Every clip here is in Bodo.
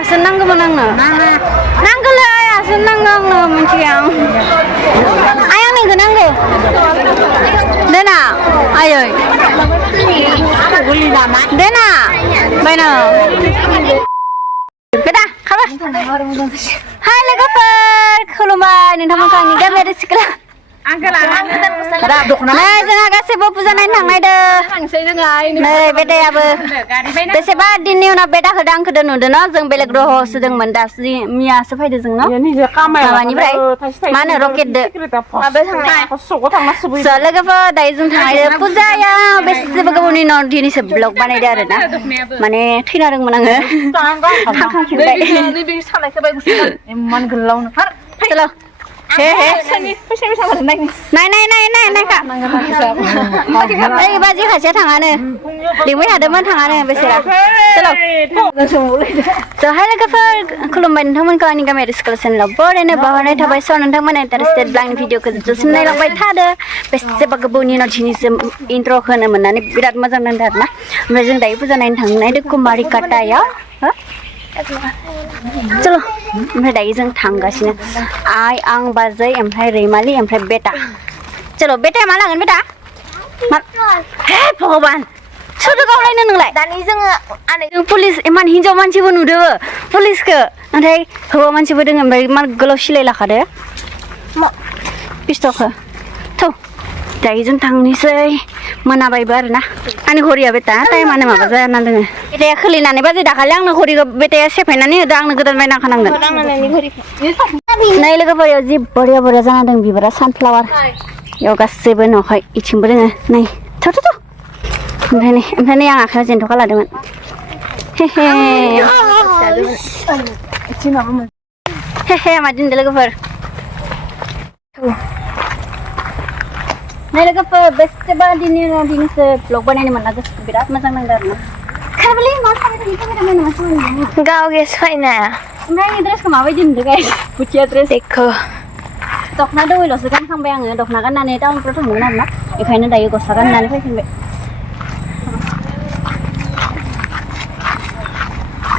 आसान नांगौमोन आंनो नांगौलै आसान नांगौ आंनो मिथिया आइ आंनिखौ नांगौ देना आयै देना बायना बेदा खाबा हाय लोगोफोर खुलुमबाय नोंथांमोनखौ आंनि गामियारि सिख्ला नै जोंहा गासैबो फुजा नायनो थांनायदो नै बेदायाबो बेसेबा दिननि उनाव बेदाखौ आंखौ नुदों न' जों बेलेग ग्रहआवसो दंमोन दासो मियासो फैदो जों न' माबानिफ्राय मा होनो रकेटदो लोगोफोर दायो जों थांनायदो फुजाया बेसेबा गोबावनि उनाव दिनैसो ब्लग बानायदो आरो ना माने थैना दंमोन आङो चलो हे हे नाय का ओइ बाजि खासेया थाङानो लिंबाय थादोंमोन थाङानो बेसेरा चलो स' हाय लोगोफोर खुलुमबाय नोंथांमोनखौ आंनि गामियारि स्कुल चेनेलाव बरायनो बावहरनाय थाबाय स' नोंथांमोना इन्टारेस्टेड आंनि भिडिअखौ जोबजासिम नायलांबाय थादो बेसेबा गोबावनि उनाव दिनैसो इन्ट्र' होनो मोननानै बिराद मोजां नांदों आरो ना ओमफ्राय जों दायो फुजा नायनो थांनायदो कुमारिकाटायाव चलो ओमफ्राय दायो जों थांगासिनो आइ आं बाजै ओमफ्राय रैमालि ओमफ्राय बेटा चलो बेटाया मा लागोन बेटा हे भगबान सोरजों गावलायनो नोंलाय दानि जों पुलिस इमान हिनजाव मानसिबो नुदों पुलिसखौ ओमफ्राय हौवा मानसिबो दङ ओमफ्राय इमान गोलाव सिलाय लाखादो पिस्तलखौ थ' दायो जों थांनोसै मोनाबायबो आरो ना आंनि घरिया बेटा टाइमानो माबा जाना दोङो बेटाया खोलिनानै बाजै दाखालि आंनो घरिखौ बेटाया सेफायनानै होदो आंनो गोदान बायना होखानांगोन नै लोगोफोर जि बरिया बरिया जाना दं बिबारा सानफ्लावार बेयाव गासैबो न'खाय इथिंबो दोङो नै थ' ओमफ्राय नै आं आखायाव जेन्थ'खा लादोंमोन हे मा दिनदो लोगोफोर नै लोगोफोर बेसेबा दिननि उनाव दिनैसो ब्लग बानायनो मोनना गोसोखौ बिराद मोजां नांदों आरो ना खारबोलै मा खाबाय थायो गाव गेस फायना ओमफ्राय आंनि ड्रेसखौ माबायदि नुदों गाइस भुटिया ड्रेस देखो दखना दौल'सो गानखांबाय आङो दखना गाननानै टाउनफ्राव थांदोंमोन आरो ना बेखायनो दायो गस्ला गाननानै फैफिनबाय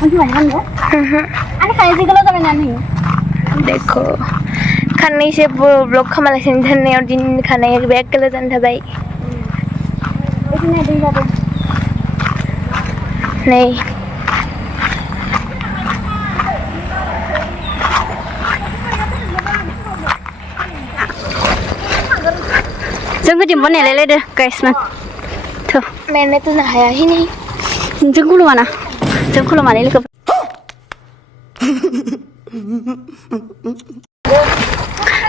आंनि खानाय जि गोलाव जाबायना नै देखो खाननैसो ब्लग खालामालासिनो दोननायाव दिन खानाया बेग गोलाव जाना थाबाय नै जोंखौ दिम्बो नेलायलायदो गाइसमोन थ' मैंने तो नहाया ही नहीं जों खुलुमाना जों खुलुमानाय लोगो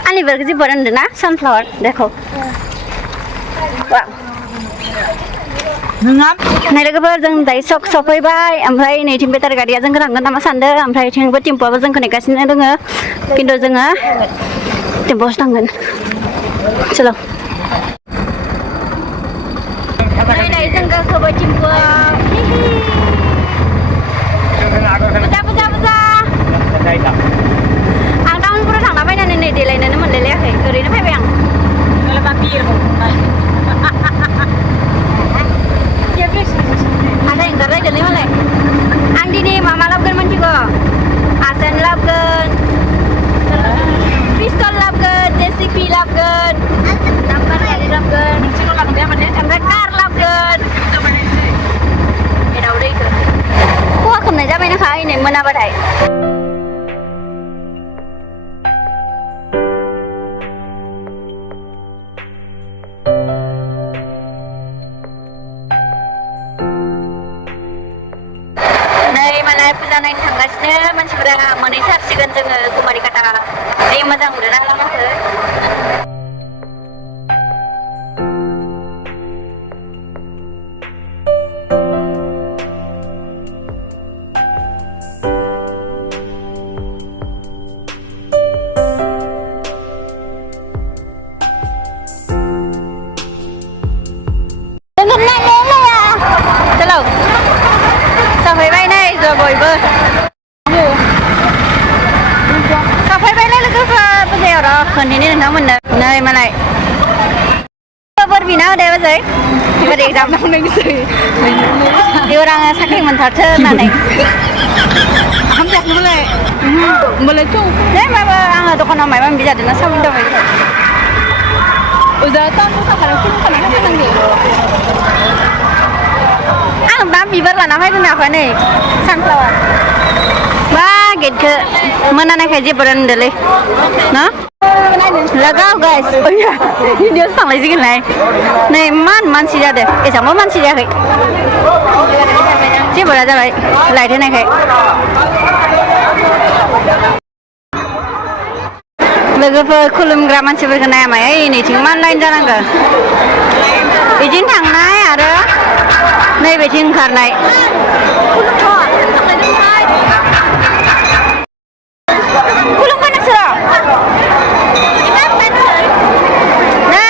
आंनि बिबारखौ जि बरिया नुदों ना सानफ्लावार देखो नै लोगोफोर जों दायो सफैबाय ओमफ्राय नैथिं बेटारि गारिया जोंखौ थांगोन नामा सानदों ओमफ्राय थिंबो टेम्प'आबो जोंखौ नेगासिनो दोङो खिन्थु जोङो टेम्प'आवसो थांगोन चलो दायो जों गाखोबाय टेम्प'आव बुजा आं टाउनफोराव थांना फैनानै नै देलायनोनो मोनलायलायाखै ओरैनो फैबाय आं हाथाय ओंखारलायदोलै मालाय आं दिनै मा लाबोगोन मिथिगौ आसान लाबोगोन पिस्तल लाबोगोन जेसिपि लाबोगोन नाम्बार गारि लाबोगोन ओमफ्राय कार लाबोगोन बेनाव दैखौ खहा खालामनाय जाबाय नाखा नै मोनाबाथाय फुजा नायनो थांगासिनो मानसिफोरा मोनहैथारसिगोन जोङो कुमारिकाटा जि मोजां मोनदों लामाखौ चलो सफैबाय नै बयबो सफैबायलै लोगोफोर फुजायाव र' खोन्थिनो नोंथांमोननो नै मालाय बोर बिना होदो बाजै बोर एग्जाम नांनायनोसै बेयाव आङो साख्रि मोनथारथों होननानै deh maba ang dukanaw may man bijad na sa window may udah tahu tak kalau pun kan apa nanti ang ba bibar lah namanya tu apa nih sunflower wah gitu mana nak kerja berandal nah लगाओ guys oh ya video sang lagi sih nih nih man sih ada sama man sih ada sih berada lai thế này kayak लोगोफोर खुलुमग्रा मानसिफोरखौ नाया माया नैथिं मान लाइन जानांगौ बिदिनो थांनाय आरो नैबेथिं ओंखारनाय खुलुमबाय नोंसोरो नै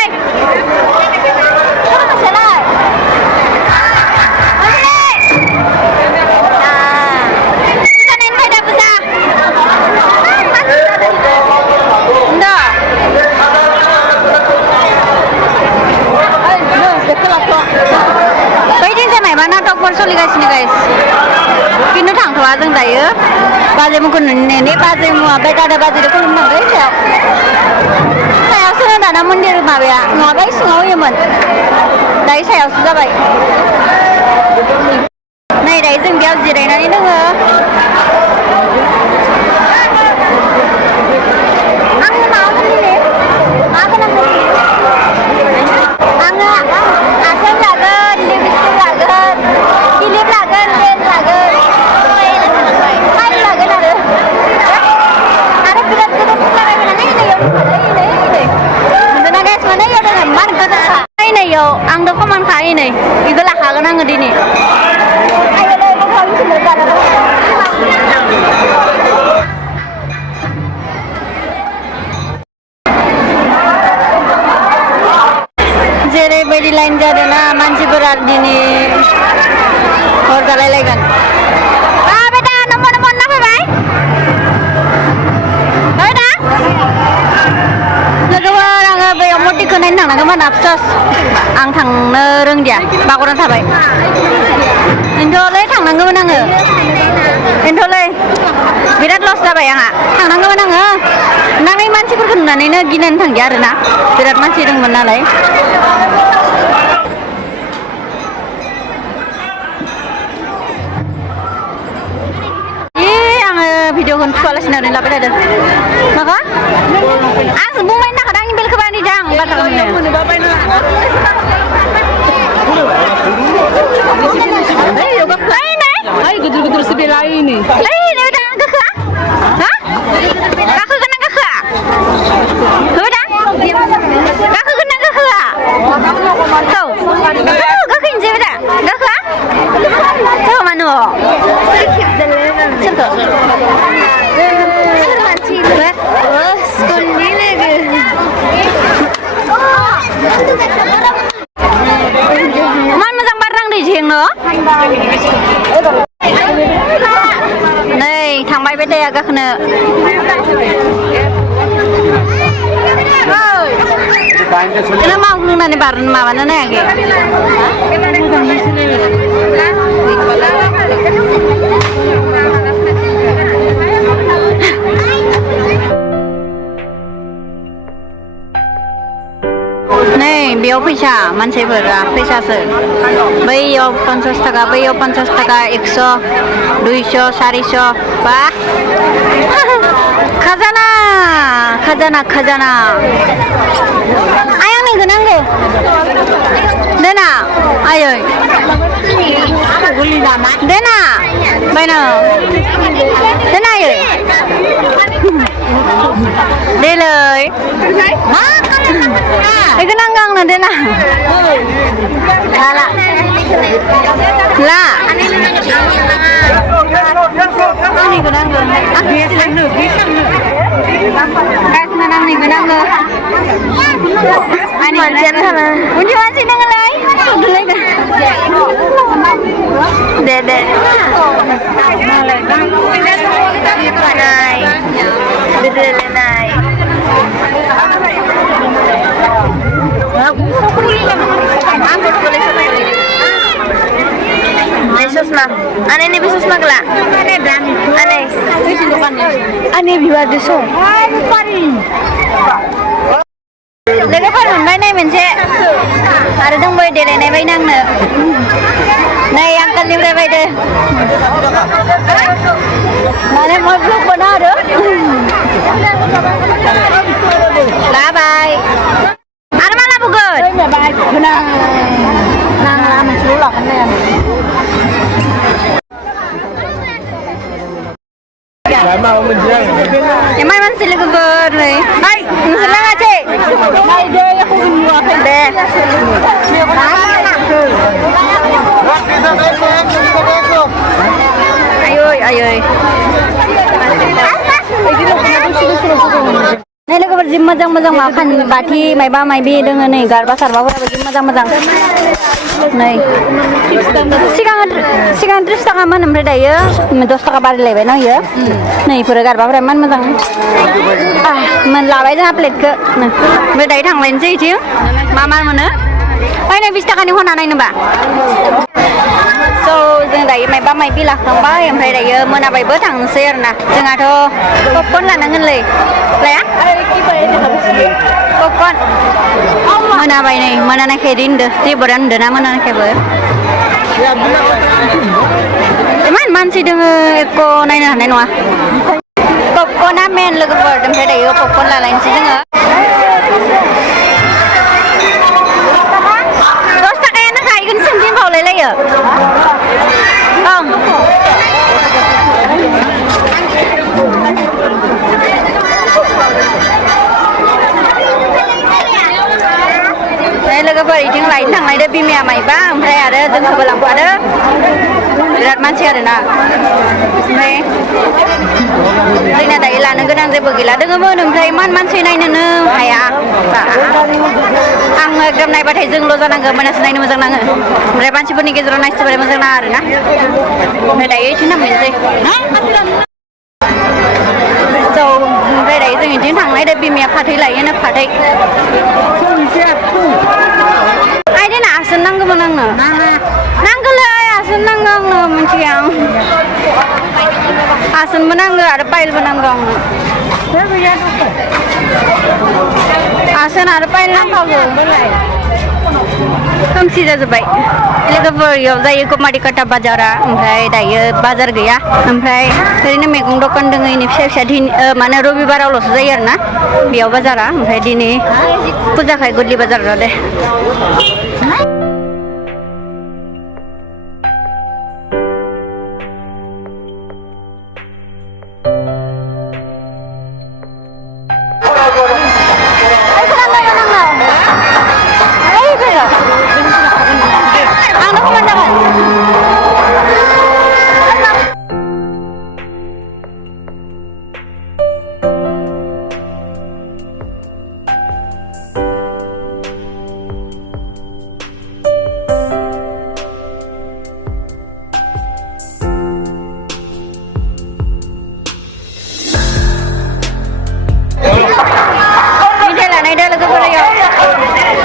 सोलिगासिनो गाइस किन्तु थांथ'आ जों दायो बाजैमोनखौ नुनानै बाजैमुवा बे दादा बाजैखौ खुलुमनांगौ सायावसो दाना मन्दिर माबाया नङाबा सिङाव होयोमोन दायो सायावसो जाबाय नै दायो जों बेयाव जिरायनानै दोङो आङो माबागोन दिनै मा गोनांगोन आङो आसान लागोन लिपस्टिक लागोन किलिप लागोन पेन लागोन फाइल लागोन आरो बिराद गोदोर लागायबाय नालाय नै नुदोंना गाइस माने इयाव दोङो मान गोदोरखा नै इयाव आं दा खमानखा नै इखौ लाखागोन आङो दिनै आयलै बखाव मिथिनो जानांगौ जेरैबायदि लाइन जादोंना मानसिफोरा दिनै हर जालायलायगोन बेटा नम्बर ना फैबाय दा लोगोफोर आङो बेयाव मटिखौ नायनो थांनांगौमोन आफस'स आं थांनो रोंदिया बागरान थाबाय बेनोथ'लै थांनांगौमोन आङो बेनोथ'लै बिराद लस जाबाय आंहा थांनांगौमोन आङो नाङै मानसिफोरखौ नुनानैनो गिनानै थांदिया आरोना बिराद मानसि दंमोन नालाय भिडिअखौ थुवालासिनो ओरैनो लाबाय थादों माबा आंसो बुंबायनो थाखादों आंनि बेलखौ बायनो दां गिदिर बेलाय नै गाखोआ गाखोगोन ना गाखोआ होदा गाखोगोन ना गाखोआ गाखोनोसै बेदा गाखोआ मानो सोरखौ स्कुलनि लोगो मान मोजां बार नांदो जेंनो नै थांबाय बे दैया गाखोनो नों मावग्लुंनानै बारनो माबानो नायाखै नै बेयाव फैसा मानसिफोरा फैसासो बैयाव 50 थाखा बैयाव 50 थाखा 100 200 400 बा खाजाना खाजाना खाजाना आयं नोंखौ नांगौ देना आयै देना बायना देना आयै देलै 이거 난강은 되나? 라. 라. 아니 이거 난강. 아, 비상루. 가스나 난 이거 난강. 아니 괜찮아. 운전 하시는 거 라이? 들려가. 네네. 나이. 들려 나이. Ini susma, aneh ini susma kelak. Aneh, อันนี้พี่ว่าดิโซ่लोगोफोर मोनबाय नै मोनसे आरो दंबाय देलायनाय बायनांनो नै आंकालनिफ्राय बायदो माने मा ब्लग बना आरो लाबाय आरो मा लाबोगोन नांला मोनसेल' लागोन नै Emang masih lebar nih. Hai, misalnya aja. Hai deh, aku bingung deh. Ayo, ayo. Nih लोगोफोर जि मोजां माखान बाथि माइबा माइबि दोङो नै गारबा सारबाफोराबो जि मोजां नै सिगां 30 थाखामोन ओमफ्राय दायो 10 थाखा बारायलायबाय ना इयो नै इफोरो गारबाफोरा इमान मोजां लाबाय जोंहा प्लेटखौ ओमफ्राय दायो थांलायनोसै इथिं मा मोनो ओइ नै 20 थाखानि हना नायनोबा स' जों दायो माइबा माइबि लाखांबाय ओमफ्राय दायो मोनाबायबो थांनोसै आरोना जोंहाथ' पपकर्न लानांगोनलै लाया पपकर्न मोनाबाय नै मोनानायखाय रिन्दो जेबो रानदोना मोनानायखायबो इमान मानसि दोङो एख' नायनो हानाय नङा पपकर्नआ मेन लोगोफोर ओमफ्राय दायो पपकर्न लालायनोसै जोङो 10 थाखायानो खाहैगोन सोंथिं खावलायलायो लोगोफोर इथिं लायनो थांनायदो बिमाया माइबा ओमफ्राय आरो जोंखौबो लांफादो बिराद मानसि आरोना ओमफ्राय जोंना दायो लानो गोनां जेबो गैला दोङोमोन ओमफ्राय इमान मानसि नायनोनो हाया आङो एकदम नायबाथाय जोंल' जानांगौ होमबानासो नायनो मोजां नाङो ओमफ्राय मानसिफोरनि गेजेराव नायसोबाथाय मोजां नाङा आरोना ओमफ्राय दायो इथिं थांनोसै ओमफ्राय दायो जों इथिं थांनायदो बिमाया फाथै लायोनो फाथै आइदेना आसान नांगौमोन आंनो नांगौलै आसान नांगौ आंनो मिथिया आसानबो नांगौ आरो पाइलबो नांगौ आंनो आसान आरो पाइल नांखागौ खोमसि जाजोब्बाय लोगोफोर इयाव जायो कमारिकाटा बाजारा ओमफ्राय दायो बाजार गैया ओमफ्राय ओरैनो मैगं दखान दङ इनि फिसा माने रबिबारावल'सो जायो आरोना बेयाव बाजारा ओमफ्राय दिनै फुजाखाय गुदलि बाजाराव दे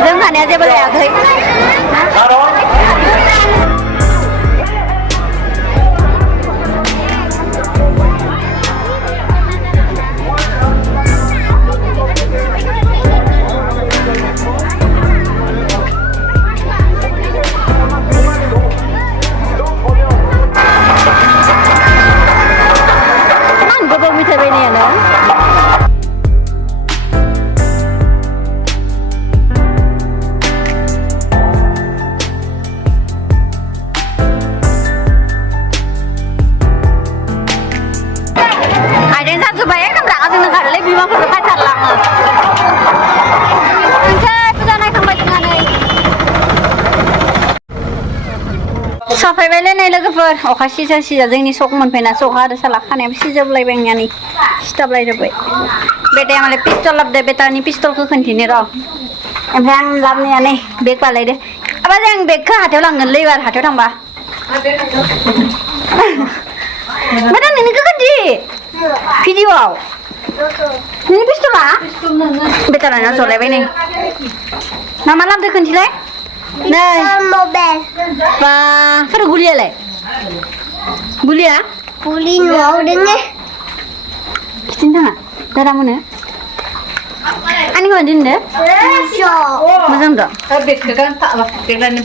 जोंहानिया जेबो लायाखै इमान गोबाव मेथाइ बायनायानो सफायबायलै नै लोगोफोर अखा सिजा जोंनि सक मोनफैना सका आरो साला खानायाबो सिजोबलायबाय आंनिया सिथाबलायजोब्बाय बेटाया मालाय पिस्तल लाबोदो बेटानि पिस्तलखौ खोन्थिनो र' ओमफ्राय आं लाबोनाया नै बेग बालायदो आबा जों बेगखौ हाथायाव लांगोनलै एबार हाथायाव थांबा बेटा नोंनिखौ खोन्थि भिडिअआव नोंनि पिस्तला बेटा लायना जलायबाय नै मा लाबोदो खोन्थिलाय नै मबाइल बा सोर गुलियालाय गुलिया गुलि न'आव दोङो Tara mana? Ani kau din deh? Moza dah. Beg kan tak lah. Beg lain